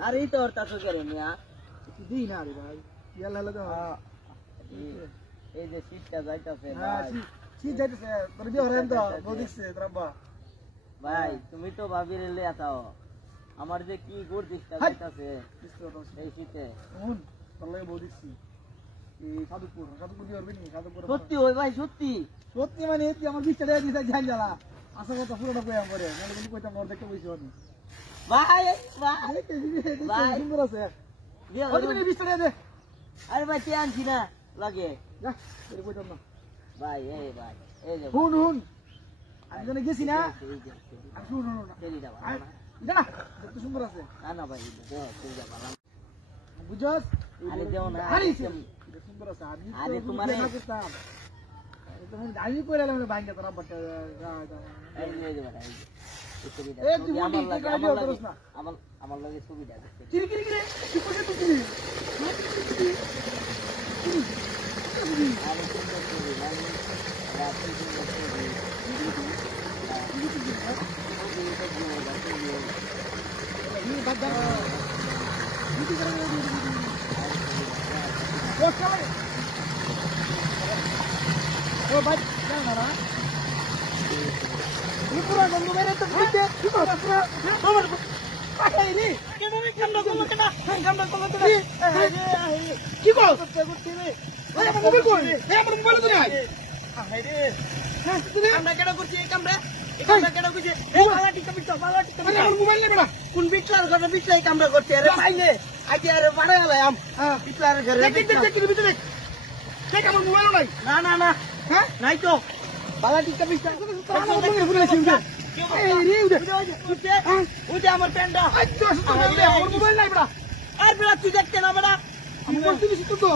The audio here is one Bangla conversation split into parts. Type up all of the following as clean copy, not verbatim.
अरे तो और तसो करे मिया दी ना रे भाई ये ले तो এই যে শীতটা যাইতাছে হ্যাঁ ভাই শীত যাইতাছে তোর যে হরেন তো বদিছে দ্রব্বা ভাই তুমি তো ভাবিরে লইয়া যাও আমার যে কি গর্দিশটা যাইতাছে এই শীতে শুন তোর লাগে বদিছি এই সাধুপুর দিয়ে হবে নি সাধুপুর সত্যি ওই ভাই সত্যি সত্যি মানে এই আমার বিছটা দিয়ে দিতে যাই জ্বালা আসল কথা পুরোটা কইয়া পড়ে মানে বলি কইতাম ওর দেখতে বইছো আমি ভাই ভাই সুন্দর আছে দিয়ে ওই তুমি বিছটা দে আরে ভাই তে আনছি না লাগে যা এর কইতাম না ভাই এই যে হুন আমি জানি গেছি না এই যে আর শুন না তেলিটা ভালো না যা দেখতে সুন্দর আছে না ভাই তেলিটা ভালো বুঝছস আরে দেও না আরে সুন্দর আছে আরে তোমার না করতাম তুমি দাবি করে এলাম ভাঙ্গা তোরা বটে এই যে ভাই এই তেলিটা এ তুই বলি কি কাজ করছ না আমার লাগে সুবিধা আছে কিরি কি করে তুই আরে সুন্দর ছবি মানে রাতে সুন্দর ছবি ये बात कर नीति करेंगे वो चले वो बात क्या हो रहा ये पूरा गंदू मेरे तो ठीक है ठीक है पूरा नंबर पाठा ही नहीं के मूवी कम ना की को अरे मोबाइल को ए अपन मोबाइल तो नहीं हाय रे আমরা কেডা করছি এই কামরা কেডা করছি এই বালা টিকা আরে আমার মোবাইল নেই বেটা কোন বিটলার ঘরে বিটলাই কামরা করছে আরে ভাইলে আজ আরে বাড়া গেলাম বিটলার ঘরে দেখ আমার মোবাইল নাই না হ্যাঁ নাই তো বালা টিকা এই রে উঠে আমার প্যান্ডা আমার মোবাইল নাই বেটা আর বেটা তুই দেখতে না বেটা আমি বলতে দিছি তো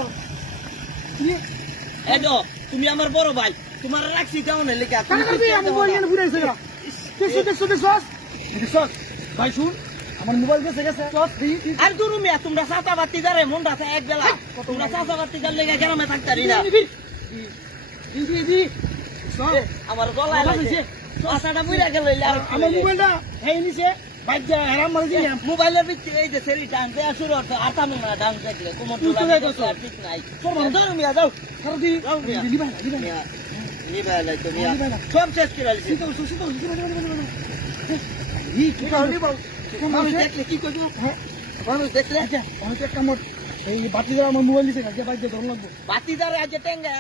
এডো তুমি আমার বড় ভাই তোমার রাখছি কেমন লেখা আমি মোবাইল নিয়ে ঘুরে এসে গেলাম দেখছো ভাই শুন আমার মোবাইল গেছে আর দুরু মিয়া তোমরা সাতা বাতি দারে মন রাতে এক বেলা তোমরা সাতা বাতি দার লেগে গ্রামে থাকতারি না আমার গলায় লাগছে আসাটা বুইরা গেল আর আমার মোবাইলটা এই নিচে বাজ্জা হেরাম মার দিই মোবাইলের ভিতরে এই যে সেলি টাইম দেয়া শুরু হতো আতানো না ডাউন দেখলে কোমর তোলা ঠিক নাই ধরো মিয়া যাও নিবা লাই তো মিয়া সব শেষ করে আইছি মানুষ দেখলে কি করবো মানুষ দেখলে অনেক কামড় এই বাতিদার আমার মোবাইল দিছে না যে বাইক ধরন লাগবো বাতিদার আজ টেঙ্গা